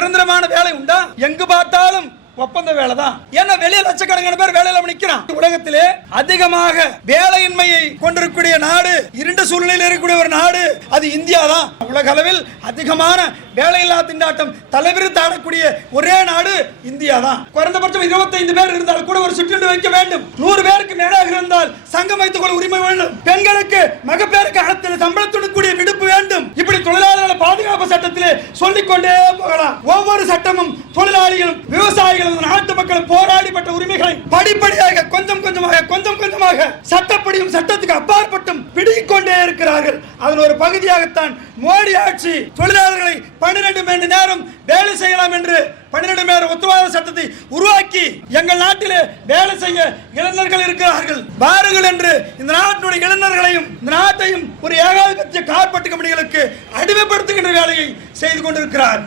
நிரந்தரமான வேலை உண்டா? எங்கு பார்த்தாலும் ஒப்பந்த வேலை தான். ஏன்னா வெளியே லட்சக்கணக்கான பேர் வேலையில நிக்கிறான். உலகத்திலே அதிகமாக வேலையின்மையை கொண்டிருக்கக்கூடிய நாடு, இருண்ட சூழ்நிலையில் இருக்கக்கூடிய ஒரு நாடு அது இந்தியா தான். உலக அளவில் அதிகமான வேலையில்லா திண்டாட்டம் தலைவிரித்து ஆடக்கூடிய ஒரே நாடு இந்தியா தான். குறைந்தபட்சம் 25 பேர் இருந்தால் கூட ஒரு சுற்று வைக்க வேண்டும். 100 பேருக்கு மேலாக இருந்தால் சங்கம் வைத்துக் கொள்ள உரிமை வேண்டும். பெண்களுக்கு மகப்பேறுக்கு அனைத்து சம்பளத்துடன் கூடிய விடுப்பு வேண்டும். இப்படி தொழிலாளர்கள் பாதுகாப்பு சட்டத்திலே சொல்லிக்கொண்டே போகலாம். ஒவ்வொரு சட்டமும் தொழிலாளிகளும் விவசாயிகளும் நாட்டு மக்கள் போராடி பெற்ற உரிமைகளை படிப்படியாக கொஞ்சம் கொஞ்சமாக சட்டப்படியும் சட்டத்துக்கு அப்பாற்பட்டும் பிடித்துக் கொண்டே இருக்கிறார்கள். அதன் ஒரு பகுதியாகத்தான் மோடி ஆட்சி தொழிலாளர்களை 12 மணி நேரம் வேலை செய்யலாம் என்று 12 மணி நேரம் உத்தரவாத சட்டத்தை உருவாக்கி எங்கள் நாட்டிலே வேலை செய்ய இளைஞர்கள் இருக்கிறார்கள், வாருங்கள் என்று இந்த நாட்டினுடைய இளைஞர்களையும் இந்த நாட்டையும் ஒரு ஏகாதிபத்திய கார்ப்பரேட் கம்பெனிகளுக்கு அடிமைப்படுத்துகின்ற வேலையை செய்து கொண்டிருக்கிறார்.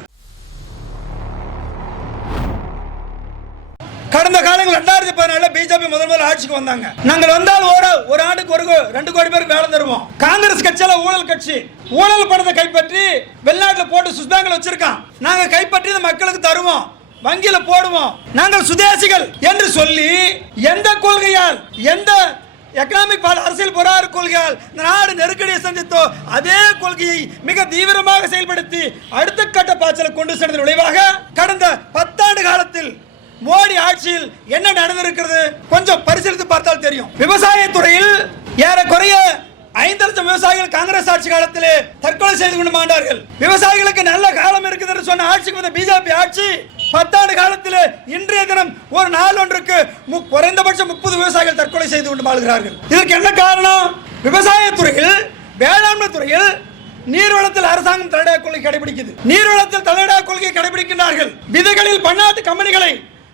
கடந்த காலங்கள் 2014 பிஜேபி முதல் ஆட்சிக்கு வந்தாங்க. நாங்கள் வந்தால் ஒரு ஆண்டுக்கு 2 கோடி பேருக்கு வேலை தருவோம். காங்கிரஸ் கட்சியில ஊழல் கட்சி, ஊழல் பணத்தை கைப்பற்றி வெளிநாட்டில் போட்டு சுவிஸ் பேங்க்ல வச்சிருக்கான். நாங்க கைப்பற்றி மக்களுக்கு தருவோம், வங்கியில போடுவோம், நாங்கள் சுதேசிகள் என்று சொல்லி எந்த கொள்கையால், எந்த எக்கனாமிக் அரசியல் பொருளாதார கொள்கையால் நாடு நெருக்கடியை சந்தித்தோ அதே கொள்கையை மிக தீவிரமாக செயல்படுத்தி அடுத்த கட்ட பாய்ச்சலை கொண்டு சென்றதன் விளைவாக கடந்த 10 ஆண்டு காலத்தில் மோடி ஆட்சியில் என்ன நடந்திருக்கிறது கொஞ்சம் பரிசீலித்து பார்த்தால் தெரியும். விவசாயத்துறையில் ஏறக்குறைய 5 லட்சம் விவசாயிகள் காங்கிரஸ் ஆட்சி காலத்திலே தற்கொலை செய்து கொண்டு மாண்டார்கள். விவசாயிகளுக்கு நல்ல காலம் இருக்குது சொன்ன ஆட்சிக்கு வந்த பிஜேபி ஆட்சி 10 ஆண்டு காலத்திலே இன்றைய தினம் ஒரு நாள் ஒன்றுக்கு குறைந்தபட்சம் 30 விவசாயிகள் தற்கொலை செய்து கொண்டு வாழ்கிறார்கள். இதற்கு என்ன காரணம்? விவசாயத்துறையில், வேளாண்மை துறையில் நீர்வளத்தில் அரசாங்கம் தலையிடா கொள்கை கடைபிடிக்குது. நீர்வளத்தில் தலையிடா கொள்கை கடைபிடிக்கிறார்கள். விதைகளில் பன்னாட்டு கம்பெனிகளை,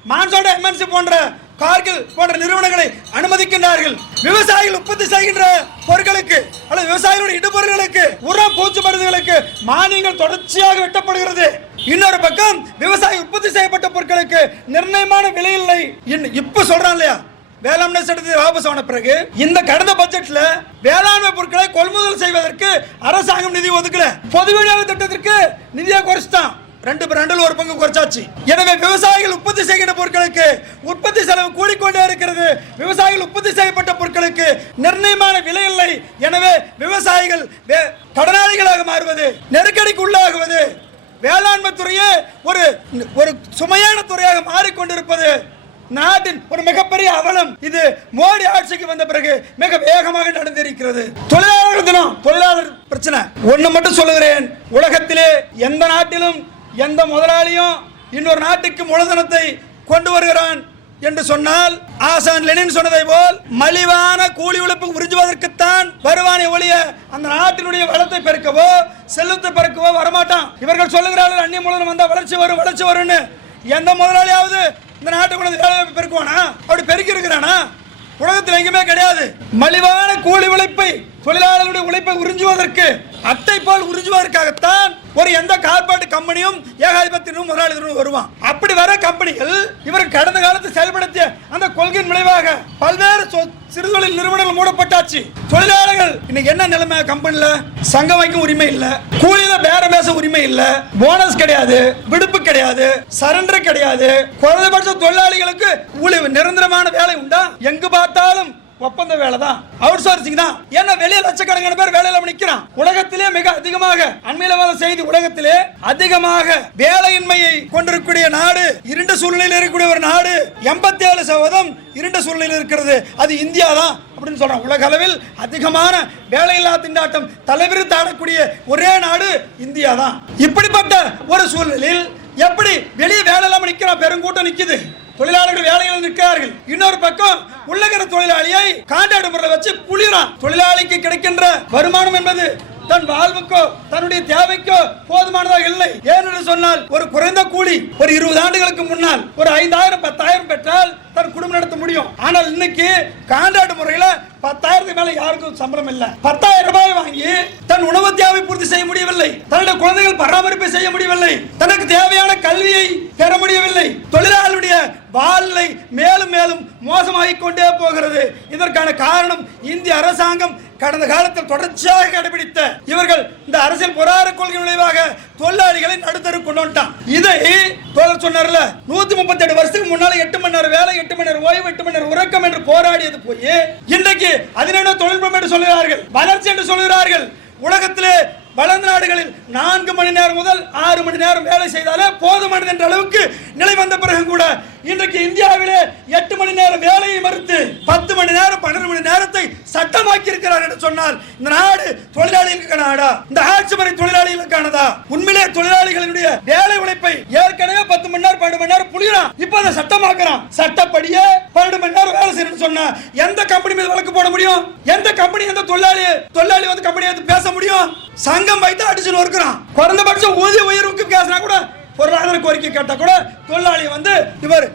மான்சோடா எம்என்சி போன்ற, கார்கில் போன்ற நிறுவனங்களை அனுமதிக்கின்றார்கள். விவசாயிகள் உற்பத்தி செய்கின்ற பொருட்களுக்கு அல்லது விவசாயிகளுடைய இடுபொருட்களுக்கு, உரம், பூச்சி மருந்துகளுக்கு மானியங்கள் தொடர்ச்சியாக வெட்டப்படுகிறது. இன்னொரு பக்கம் விவசாயி உற்பத்தி செய்யப்பட்ட பொருட்களுக்கு நிர்ணயமான விலை இல்லை. இப்ப சொல்றான் இல்லையா, வேளாண்மை சட்டத்தை வாபஸ் ஆன பிறகு இந்த கடந்த பட்ஜெட்ல வேளாண்மை பொருட்களை கொள்முதல் செய்வதற்கு அரசாங்கம் நிதி ஒதுக்கல. பொது விநியோக திட்டத்திற்கு நிதியை குறைச்சிட்டான். 2 ஒரு பங்கு குறைச்சாச்சு. எனவே விவசாயிகள் உற்பத்தி செய்கின்ற பொருட்களுக்கு உற்பத்தி செலவு கூடிக்கொண்டே இருக்கிறது. விவசாயிகள் உற்பத்தி செய்யப்பட்ட பொருட்களுக்கு நிர்ணயமான விலை இல்லை. எனவே விவசாயிகள் கடனாளிகளாக மாறுவது, நெருக்கடிக்கு உள்ளாகுவது, வேளாண்மை துறையே ஒரு சுமையான துறையாக மாறிக்கொண்டிருப்பது நாட்டின் ஒரு மிகப்பெரிய அவலம். இது மோடி ஆட்சிக்கு வந்த பிறகு மிக வேகமாக நடந்திருக்கிறது. தொழிலாளர் தினம், தொழிலாளர் பிரச்சனை ஒண்ணு மட்டும் சொல்லுகிறேன். உலகத்திலே எந்த நாட்டிலும் எந்த முதலாளியும் இன்னொரு நாட்டுக்கு மூலதனத்தை கொண்டு வருகிறான் என்று சொன்னால் ஆசான் லெனின் சொன்னதை போல் மலிவான கூலி உழைப்பு உறிஞ்சுவதற்குத்தான் வருவானே ஒழிய அந்த நாட்டினுடைய வளத்தை பெருக்கவோ செல்வத்தை பெருக்கவோ வரமாட்டான். இவர்கள் சொல்லுகிறார்கள் அந்நிய மூலதனம் வந்தா வளர்ச்சி வரும்னு. எந்த முதலாளியாவது இந்த நாட்டுக்கு வேலை பெருக்குவானா? அப்படி பெருக்கி இருக்கிறானா? உலகத்தில் எங்குமே கிடையாது. மலிவான கூலி உழைப்பை, தொழிலாளர்களுடைய உழைப்பை உறிஞ்சுவதற்கு, அட்டை போல் உறிஞ்சுவதற்காகத்தான் ஒரு எந்த கார்ப்பரேட் கம்பெனியும் ஏகாதிபத்தியமும் முதலாளிகளும் வருவான். அப்படி வர கம்பெனிகள் இவர்கள் கடந்த காலத்தில் செயல்படுத்திய அந்த கொள்கையின் விளைவாக பல்வேறு சிறுதொழில் நிறுவனங்கள் மூடப்பட்டாச்சு. தொழிலாளர்கள் இன்னைக்கு என்ன நிலைமை? கம்பெனில சங்கம் வைக்கும் உரிமை இல்ல, கூலியில பேரம் பேச உரிமை இல்ல, போனஸ் கிடையாது, விடுப்பு கிடையாது, சரண்டர் கிடையாது. குறைந்தபட்ச தொழிலாளிகளுக்கு நிரந்தரமான வேலை உண்டா? எங்கு பார்த்தாலும் ஒப்பந்த வேலை தான், அவுட் சோர்சிங் தான். ஏன்னா வெளியே லட்சக்கணக்கான பேர் வேலையில நிக்கிறான். உலகத்திலே மிக அதிகமாக, அண்மையில வர செய்தி, உலகத்திலே அதிகமாக வேலையின்மையை கொண்டிருக்கக்கூடிய நாடு, இருண்ட சூழ்நிலையில் இருக்கக்கூடிய ஒரு நாடு, 87% இருண்ட சூழ்நிலையில் இருக்கிறது அது இந்தியா தான் அப்படின்னு சொல்றான். உலக அளவில் அதிகமான வேலையில்லா திண்டாட்டம் தலைவிரித்து ஆடக்கூடிய ஒரே நாடு இந்தியா தான். இப்படிப்பட்ட ஒரு சூழ்நிலையில் எப்படி வெளியே வேலை இல்லாம நிக்கிறான்? பெருங்கூட்டம் நிக்குது, தொழிலாளர்கள் வேலையில் நிற்கிறார்கள். இன்னொரு பக்கம் உள்ளகிற தொழிலாளியை கான்ட்ராக்ட் முறையில் வச்சு புளிறான். தொழிலாளிக்கு கிடைக்கின்ற வருமானம் என்பது தன் வாழ்வுக்கோ தன்னுடைய தேவைக்கோ போதுமானதாக இல்லை. ஏனென்று சொன்னால் ஒரு குறைந்த கூலி ஒரு 20 ஆண்டுகளுக்கு முன்னால் ஒரு 5000 10,000 பெற்றால் தன் குடும்பம் நடத்த முடியும். ஆனால் இன்னைக்கு கான்ட்ராக்ட் முறையில 10,000 மேல யாருக்கும் சம்பளம் இல்ல. 10,000 ரூபாய் வாங்கி தன் உணவு தேவை பூர்த்தி செய்ய முடியவில்லை, தன்னுடைய குழந்தைகள் பராமரிப்பை செய்ய முடியவில்லை, தனக்கு தேவையான கல்வி கல்வியை பெற முடியவில்லை. தொழிலாளருடைய வாழ்நிலை மேலும் மேலும் மோசமாகிக் கொண்டே போகிறது. இதற்கான காரணம் இந்திய அரசாங்கம் கடந்த காலத்தில் தொடர்ச்சியாக கடைபிடித்த இவர்கள் இந்த அரசியல் பொருளாதார கொள்கை விளைவாக தொழிலாளிகளை நடுத்தரு கொண்டு வந்துட்டான். இதை சொன்னார்ல 138 வருஷத்துக்கு முன்னால 8 மணி நேரம் வேலை, 8 மணி நேரம் ஓய்வு, 8 மணி நேரம் உறக்கம் என்று போராடியது போய் இன்றைக்கு அதிநவீன தொழில்நுட்பம் என்று சொல்கிறார்கள், வளர்ச்சி என்று சொல்கிறார்கள். உலகத்திலே வளர்ந்த நாடுகளில் 4 மணி நேரம் முதல் 6 மணி நேரம் வேலை செய்தாலே போதுமானது என்ற அளவுக்கு நிலை வந்த பிறகு கூட இன்றைக்கு இந்தியாவிலே 8 மணி நேரம் வேலையை மறுத்து 10 மணி நேரம் 12 மணி நேரத்தை சட்டமாக்கி இருக்கிறார் என்று சொன்னால் இந்த நாடு தொழிலாளிகளுக்கான நாடா, இந்த ஆட்சி முறை தொழிலாளிகளுக்கானதா? உண்மையிலே தொழிலாளிகளுடைய வேலை உழைப்பை ஏற்கனவே 10 மணி நேரம் 12 மணி நேரம் புளியறான், இப்ப அதை சட்டமாக்குறான். சட்டப்படியே 12 மணி நேரம் வேலை செய்யணும்னு சொன்னா எந்த கம்பெனி மீது வழக்கு போட முடியும்? எந்த கம்பெனி, எந்த தொழிலாளி வந்து கம்பெனியை பேச முடியும்? சங்கம் வைத்து அடிச்சு நொறுக்கிறான். குறைந்தபட்சம் ஊதிய உயர்வுக்கு பேசினா கூட, பொருளாதார கோரிக்கை கேட்டா கூட தொழிலாளி வந்து இவர்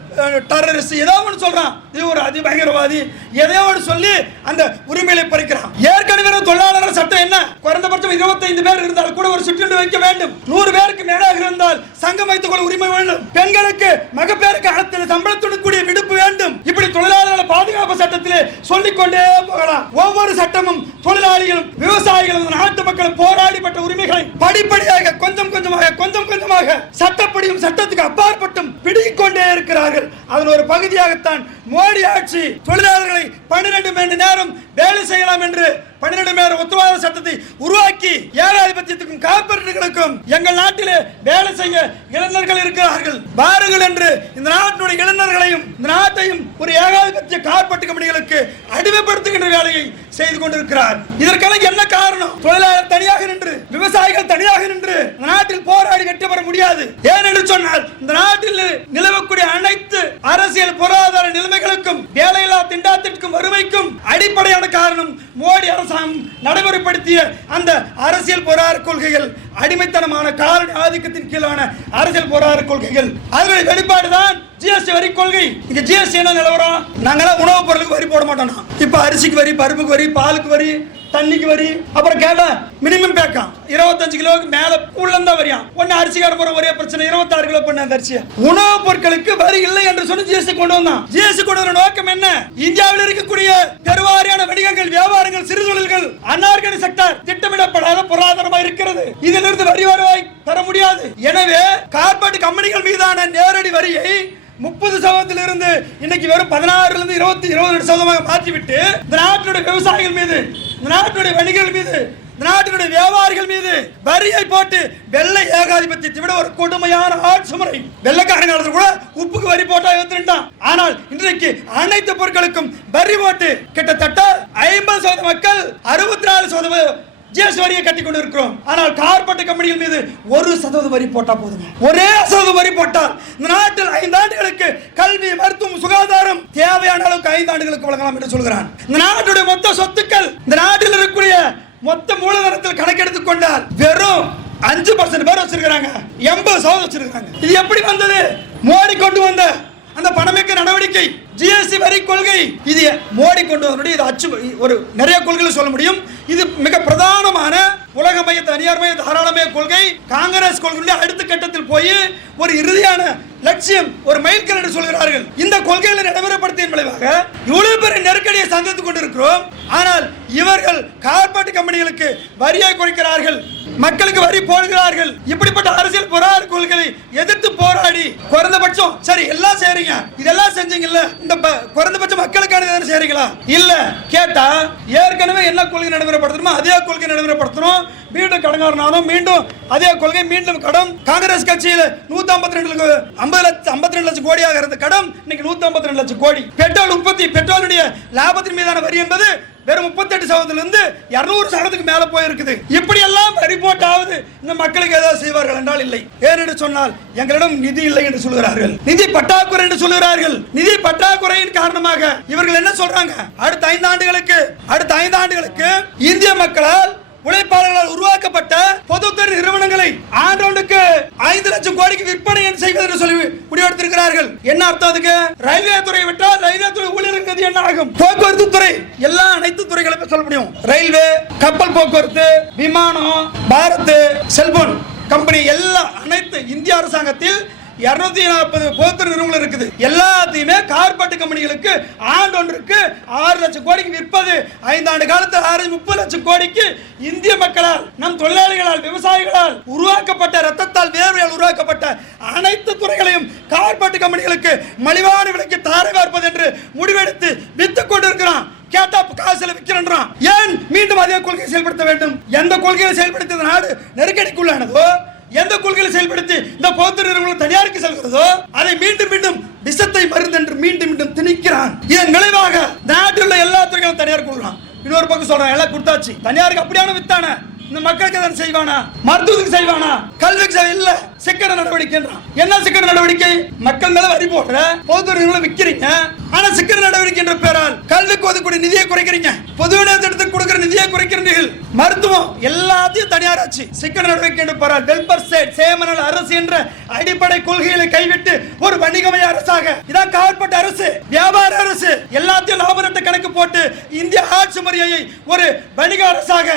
டெரரிஸ்ட் ஏதோ ஒன்று சொல்றான், இது ஒரு அதிபயங்கரவாதி ஏதோ ஒன்று சொல்லி அந்த உரிமையை பறிக்கிறான். ஏற்கனவே தொழிலாளர் சட்டம் என்ன? குறைந்தபட்சம் 25 பேர் இருந்தால் கூட ஒரு சுற்றி வைக்க வேண்டும். 100 பேருக்கு மேலாக இருந்தால் சங்கம் வைத்துக் கொள்ள உரிமை வேண்டும். பெண்களுக்கு மகப்பேறு காலத்தில் சம்பளத்துடன் கூடிய விடுப்பு வேண்டும். இப்படி தொழிலாளர்கள் பாதுகாப்பு சட்டத்திலே சொல்லிக்கொண்டே போகலாம். ஒவ்வொரு சட்டமும் தொழிலாளிகளும் விவசாயிகளும் நாட்டு மக்களும் போராடி பெற்ற உரிமைகளை படிப்படியாக கொஞ்சம் கொஞ்சமாக சட்டப்படியும் சட்டத்துக்கு அப்பாற்பட்டும் பிடிக்கிக் கொண்டே இருக்கிறார்கள். அதன் ஒரு பகுதியாகத்தான் மோடி ஆட்சி தொழிலாளர்களை 12 மணி நேரம் வேலை செய்யலாம் என்று 12 மணி நேரம் ஒத்துவாத சட்டத்தை உருவாக்கி ஏகாதிபத்தியத்துக்கும் கார்ப்பரேட்டுகளுக்கும் எங்கள் நாட்டிலே வேலை செய்ய இளைஞர்கள் இருக்கிறார்கள், வாருங்கள் என்று இந்த நாட்டினுடைய இளைஞர்களையும் இந்த நாட்டையும் ஒரு ஏகாதிபத்திய கார்ப்பரேட் கம்பெனிகளுக்கு அடிமைப்படுத்துகின்ற வேலையை செய்து கொண்டிருக்கிறார். இதற்கெல்லாம் என்ன காரணம்? தொழிலாளர் தனியாக நின்று, விவசாயிகள் தனியாக நின்று இந்த நாட்டில் போராடி வெற்றி பெற முடியாது. ஏனென்று சொன்னால் இந்த நாட்டில் நிலவக்கூடிய அனைத்து அரசியல் பொருளாதார நிலைமைகளுக்கும் வேலையில்லா திண்டாட்டத்திற்கும் வறுமைக்கும் அடிப்படையான காரணம் மோடி அரசாங்கம் நடைமுறைப்படுத்திய அந்த அரசியல் பொருளாதார கொள்கைகள், அடிமைத்தனமான காலனி ஆதிக்கத்தின் கீழான அரசியல் பொருளாதார கொள்கைகள். அதனுடைய வெளிப்பாடுதான் ஜிஎஸ்டி வரி கொள்கை. இங்க ஜிஎஸ்டி என்ன நிலவரம்? நாங்களாம் உணவுப் பொருளுக்கு வரி போட மாட்டோம். இப்ப அரிசிக்கு வரி, பருப்புக்கு வரி, பாலுக்கு வரி, தண்ணிக்கு வரி. அப்புறம் கேட்டா மினிமம் பேக்கம் 25 கிலோவுக்கு மேல உள்ளந்தா வரியா. ஒன்னு அரிசிக்கார போற ஒரே பிரச்சனை 26 கிலோ பண்ண அரிசி. உணவுப் பொருட்களுக்கு வரி இல்லை என்று சொல்லி ஜிஎஸ்டி கொண்டு வந்தான். ஜிஎஸ்டி கொண்டு வர நோக்கம் என்ன? இந்தியாவில் இருக்கக்கூடிய பெருவாரியான வணிகங்கள், வியாபாரங்கள், சிறு தொழில்கள், அன்ஆர்கனைஸ்ட் செக்டர் திட்டமிடப்படாத பொருளாதாரமா இருக்கிறது. இதிலிருந்து வரி வருவாய் தர முடியாது. எனவே கார்ப்பரேட் கம்பெனிகள் மீதான நேரடி வரியை 30% இருந்து இன்னைக்கு வெறும் 16 22% மாற்றிவிட்டு இந்த நாட்டுடைய விவசாயிகள் மீது, இந்த நாட்டுடைய வணிகர்கள் மீது, இந்த நாட்டினுடைய வியாபாரிகள் மீது வரியை போட்டு வெள்ளை ஏகாதிபத்தியத்தை விட ஒரு கொடுமையான ஆட்சி முறை. வெள்ளைக்காரன் காலத்தில் கூட உப்புக்கு வரி போட்டா 22, ஆனால் இன்றைக்கு அனைத்து பொருட்களுக்கும் வரி போட்டு கிட்டத்தட்ட 50% மக்கள் 64% ஜிஎஸ்டி வரியை கட்டி கொண்டு இருக்கிறோம். ஆனால் கார்ப்பரேட் கம்பெனிகள் மீது 1% வரி போட்டா போதுங்க. ஒரே 1% வரி போட்டால் இந்த நாட்டில் 5 ஆண்டுகளுக்கு கல்வி, மருத்துவம், சுகாதாரம் தேவையான அளவுக்கு 5 ஆண்டுகளுக்கு வழங்கலாம் என்று சொல்கிறான். இந்த நாட்டுடைய மொத்த சொத்துக்கள், இந்த நாட்டில் இருக்கக்கூடிய மொத்த மூலதனத்தில் கணக்கெடுத்துக் கொண்டால் வெறும் 5% பேர் வச்சிருக்காங்க, 80% வச்சிருக்காங்க. இது எப்படி வந்தது? மோடி கொண்டு வந்த அந்த பணமிக்க நடவடிக்கை, ஜிஎஸ்டி வரி கொள்கை. இது மோடி கொண்டு வந்த இது அச்சு ஒரு நிறைய கொள்கைகளை சொல்ல முடியும். இது மிக பிரதானமான உலகமய, தனியார்மய, தாராளமய கொள்கை. காங்கிரஸ் கொள்கையுடைய அடுத்த கட்டத்தில் போய் ஒரு இறுதியான லட்சியம், ஒரு மைல்கல் என்று சொல்கிறார்கள். இந்த கொள்கைகளை நடைமுறைப்படுத்திய விளைவாக இவ்வளவு பெரிய நெருக்கடியை சந்தித்துக் கொண்டிருக்கிறோம். ஆனால் இவர்கள் கார்ப்பரேட் கம்பெனிகளுக்கு வரியை குறைக்கிறார்கள், மக்களுக்கு வரி போடுகிறார்கள். இப்படிப்பட்ட அரசியல் பொருளாதார கொள்கைகளை எதிர்த்து போராடி குறைந்தபட்சம் சரி எல்லாம் செய்றீங்க, இதெல்லாம் செஞ்சீங்கல்ல, இந்த குறைந்தபட்சம் மக்களுக்கான செய்றீங்களா? இல்ல கேட்டா ஏற்கனவே என்ன கொள்கை நடைமுறைப்படுத்தணுமோ அதே கொள்கை நடைமுறைப்படுத்தணும். மீண்டும் கடங்காரனாலும் மீண்டும் அதே கொள்கை, மீண்டும் கடன். காங்கிரஸ் கட்சியில் 152 லட்சம் கோடியாக இருந்த கடன் இன்னைக்கு 152 லட்சம் கோடி. பெட்ரோல் உற்பத்தி, பெட்ரோலுடைய லாபத்தின் மீதான வரி என்பது வெறும் 38% இருந்து 200% மேல போயிருக்குது. இப்படி எல்லாம் வரி போட்டாவது இந்த மக்களுக்கு ஏதாவது செய்வார்கள் என்றால் இல்லை. ஏனென்று சொன்னால் எங்களிடம் நிதி இல்லை என்று சொல்கிறார்கள், நிதி பற்றாக்குறை என்று சொல்கிறார்கள். நிதி பற்றாக்குறையின் காரணமாக இவர்கள் என்ன சொல்றாங்க? அடுத்த 5 ஆண்டுகளுக்கு இந்திய மக்களால், உழைப்பாளர்களால் உருவாக்கப்பட்ட பொதுத்துறை நிறுவனங்களை ஆண்டொன்றுக்கு 5 லட்சம் கோடிக்கு விற்பனை செய்வது என்று சொல்லி முடிவெடுத்திருக்கிறார்கள். என்ன அர்த்தம் அதுக்கு? ரயில்வே துறை விட்டால் ரயில்வே துறை ஊழியர்கள் என்ன ஆகும்? போக்குவரத்து துறை, எல்லா அனைத்து துறைகளை சொல்ல முடியும். ரயில்வே, கப்பல் போக்குவரத்து, விமானம், பாரத், செல்போன் கம்பெனி, எல்லா அனைத்து இந்திய அரசாங்கத்தில் 240 பொது நிறுவனங்கள் இருக்குது. எல்லாத்தையுமே கார்பரேட் கம்பெனிகளுக்கு ஆண்டு ஒன்றுக்கு 6 லட்சம் கோடிக்கு விற்பது. 5 ஆண்டு காலத்தில் 30 லட்சம் கோடிக்கு இந்திய மக்களால், நம் தொழிலாளிகளால், விவசாயிகளால் உருவாக்கப்பட்ட, ரத்தத்தால் வேர்வையால் உருவாக்கப்பட்ட அனைத்து துறைகளையும் கார்பரேட் கம்பெனிகளுக்கு மலிவான விலைக்கு தாரை வார்ப்பது என்று முடிவெடுத்து வித்துக் கொண்டிருக்கிறான். கேட்டா காசுல விற்கிறான். ஏன் மீண்டும் அதே கொள்கையை செயல்படுத்த வேண்டும்? எந்த கொள்கையை செயல்படுத்த நாடு நெருக்கடிக்குள்ளானதோ, எந்த கொள்கையை செயல்படுத்தி இந்த பொது நிறுவனங்கள் தனியாருக்கு செல்கிறதோ, அதை மீண்டும் மீண்டும் விஷத்தை மருந்து என்று மீண்டும் மீண்டும் திணிக்கிறான். இதன் விளைவாக நாட்டில் உள்ள எல்லா துறைகளும் தனியார் கொடுக்குறான். இன்னொரு பக்கம் சொல்றான், எல்லாம் கொடுத்தாச்சு, தனியாருக்கு அப்படியான வித்தான இந்த மக்களுக்கு எதாவது செய்வானா? மருத்துவத்துக்கு செய்வானா? கல்விக்கு இல்ல. சிக்கன நடவடிக்கை. என்ன சிக்கன நடவடிக்கை? மக்கள் மேல வரி போடுற பொது நிறுவனங்களை விற்கிறீங்க. ஆனா சிக்கன நடவடிக்கை என்ற பெயரால் கல்விக்கு ஒதுக்கூடிய நிதியை குறைக்கிறீங்க, பொது திட்டத்துக்கு கொடுக்கிற நிதியை குறைக்கிறீர்கள், மருத்துவம் எல்லாத்தையும் தனியாராச்சு. சிக்கன நடவடிக்கை என்ற பெயரால் வெல்பர் ஸ்டேட், சேமநல அரசு என்ற அடிப்படை கொள்கைகளை கைவிட்டு ஒரு வணிகமய அரசாக, இதான் கார்பரேட் அரசு, வியாபார அரசு, எல்லாத்தையும் லாப நட்ட கணக்கு போட்டு இந்திய ஆட்சி முறையை ஒரு வணிக அரசாக,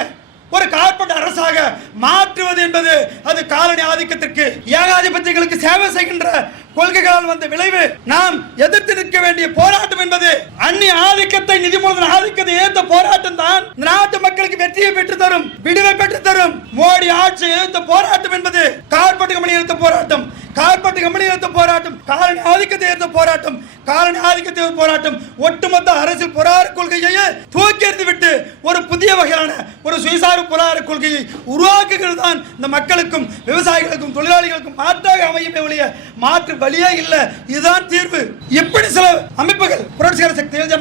ஒரு கார்பரேட் அரசாக மாற்றுவது என்பது அது காலனி ஆதிக்கத்திற்கு, ஏகாதிபத்தியங்களுக்கு சேவை செய்கின்ற கொள்கைகளால் வந்த விளைவு. நாம் எதிர்த்து நிற்க வேண்டிய போராட்டம் என்பது அந்நிய ஆதிக்கத்தை, நிதி மூலதன ஆதிக்கத்தை ஏற்ற போராட்டம் தான் நாட்டு மக்களுக்கு வெற்றியை பெற்று தரும், விடுவை பெற்று தரும். மோடி ஆட்சியை எதிர்த்த போராட்டம் என்பது கார்பரேட் கம்பெனி எதிர்த்த போராட்டம், கார்பரேட் கம்பெனி எதிர்த்த போராட்டம், காலனி ஆதிக்கத்தை எதிர்த்த போராட்டம், காலனி ஆதிக்கத்தை எதிர்த்த போராட்டம். ஒட்டுமொத்த அரசியல் பொருளாதார கொள்கையை தூக்கி எறிந்துவிட்டு ஒரு புதிய வகையான ஒரு சுயசார்பு பொருளாதார கொள்கையை உருவாக்குகிறது தான் இந்த மக்களுக்கும், விவசாயிகளுக்கும், தொழிலாளிகளுக்கும் மாற்றாக அமையுமே ஒழிய மாற்று வழியே இல்ல. இதுதான் தீர்வு. இப்படி சில அமைப்புகள், புரட்சிகர சக்திகள்,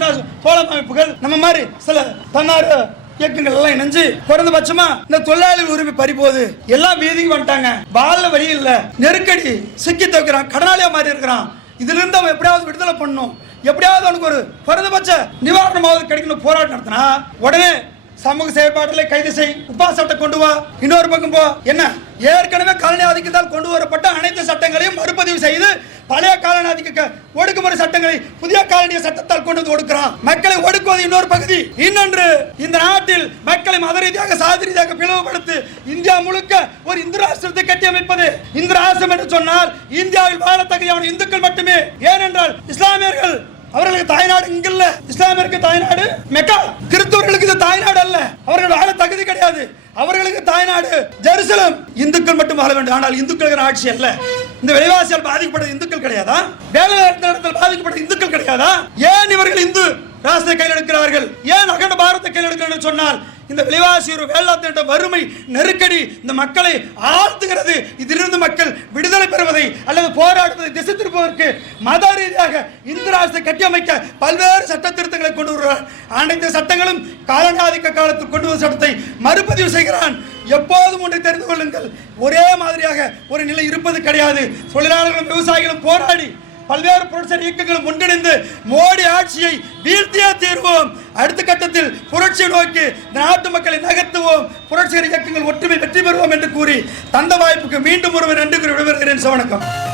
தோழமை அமைப்புகள், நம்ம மாதிரி சில தன்னார்வ இயக்கங்கள் எல்லாம் இணைஞ்சு குறைந்தபட்சமா இந்த தொழிலாளி உரிமை பறிபோது எல்லாம் வீதிக்கு வந்துட்டாங்க. வாழ வழி இல்ல, நெருக்கடி, சிக்கி தவிக்கிறான், கடனாளியா மாறி இருக்கிறான். இதுல இருந்து அவன் எப்படியாவது விடுதலை பண்ணணும், எப்படியாவது அவனுக்கு ஒரு குறைந்தபட்ச நிவாரணமாவது கிடைக்கணும். போராட்டம் நடத்தினா உடனே சமூக செயற்பாட்டிலே கைது செய், உப்பா சட்டம் கொண்டு வா, இன்னொரு பக்கம் போ. என்ன, ஏற்கனவே காலனி ஆதிக்கத்தால் கொண்டு வரப்பட்ட அனைத்து சட்டங்களையும் மறுபதிவு செய்து பழைய காலனி ஆதிக்க ஒடுக்குமுறை சட்டங்களை புதிய காலனிய சட்டத்தால் கொண்டு வந்து ஒடுக்கிறான். மக்களை ஒடுக்குவது இன்னொரு பகுதி. இன்னொன்று, இந்த நாட்டில் மக்களை மத ரீதியாக, சாதி ரீதியாக பிளவுபடுத்தி இந்தியா முழுக்க ஒரு இந்து ராஷ்டிரத்தை கட்டி அமைப்பது. இந்து ராஷ்டிரம் என்று சொன்னால் இந்தியாவில் வாழ தகுதியான இந்துக்கள் மட்டுமே. ஏனென்றால் இஸ்லாமியர்கள் அவர்களுக்கு தாய்நாடு இங்கில்ல, இஸ்லாமியருக்கு தாய்நாடு மெக்கா, கிறிஸ்தவர்களுக்கு இது தாய்நாடு அல்ல, அவர்கள் வாழ தகுதி கிடையாது, அவர்களுக்கு தாய்நாடு ஜெருசலம். இந்துக்கள் மட்டும் வாழ வேண்டும், ஆனால் இந்துக்கள் ஆட்சி அல்ல. இந்த விலைவாசியால் பாதிக்கப்பட்ட இந்துக்கள் கிடையாதா? வேலை நடத்தல் பாதிக்கப்பட்ட இந்துக்கள் கிடையாதா? ஏன் இவர்கள் இந்து ராஷ்டிரத்தை கையில் எடுக்கிறார்கள்? ஏன் அகண்ட பாரதத்தை கையில் எடுக்கிறார்கள் சொன்னால் இந்த விலைவாசி ஒரு வேளாண் வறுமை நெருக்கடி இந்த மக்களை ஆழ்த்துகிறது. இதிலிருந்து மக்கள் விடுதலை பெறுவதை அல்லது போராடுவதை திசை திருப்பதற்கு மத ரீதியாக இந்து ராஷ்டிரத்தை கட்டியமைக்க பல்வேறு சட்ட திருத்தங்களை கொண்டு வருகிறார். அனைத்து சட்டங்களும் காலனி ஆதிக்க காலத்தில் கொண்டு வந்த சட்டத்தை மறுபதிவு செய்கிறான். எப்போதும் ஒன்றை தெரிந்து கொள்ளுங்கள், ஒரே மாதிரியாக ஒரு நிலை இருப்பது கிடையாது. தொழிலாளர்களும் விவசாயிகளும் போராடி பல்வேறு புரட்சி இயக்கங்களும் ஒன்றிணைந்து மோடி ஆட்சியை வீழ்த்தியே தீர்வோம். அடுத்த கட்டத்தில் புரட்சியை நோக்கி நாட்டு மக்களை நகர்த்துவோம், புரட்சிகர இயக்கங்கள் ஒற்றுமை வெற்றி பெறுவோம் என்று கூறி தந்த வாய்ப்புக்கு மீண்டும் ஒருவர் நன்றி கூறி விடைபெறுகிறேன். வணக்கம்.